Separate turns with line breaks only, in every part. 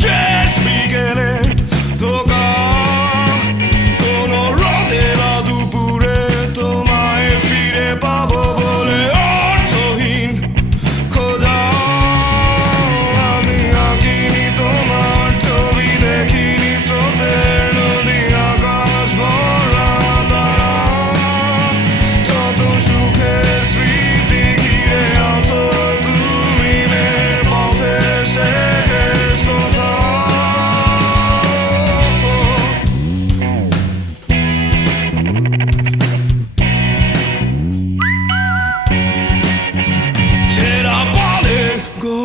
Just begun.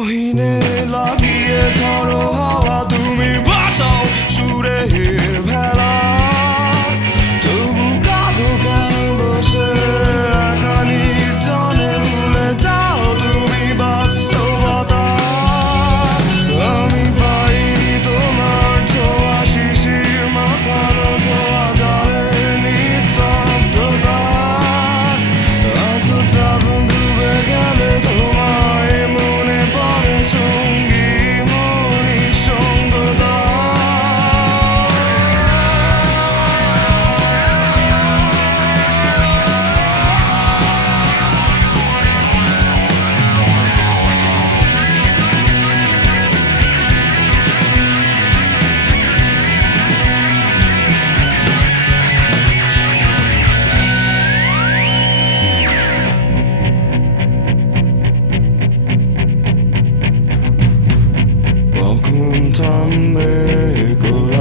গহিনে লাগিয়ে ঝড়ো juntame con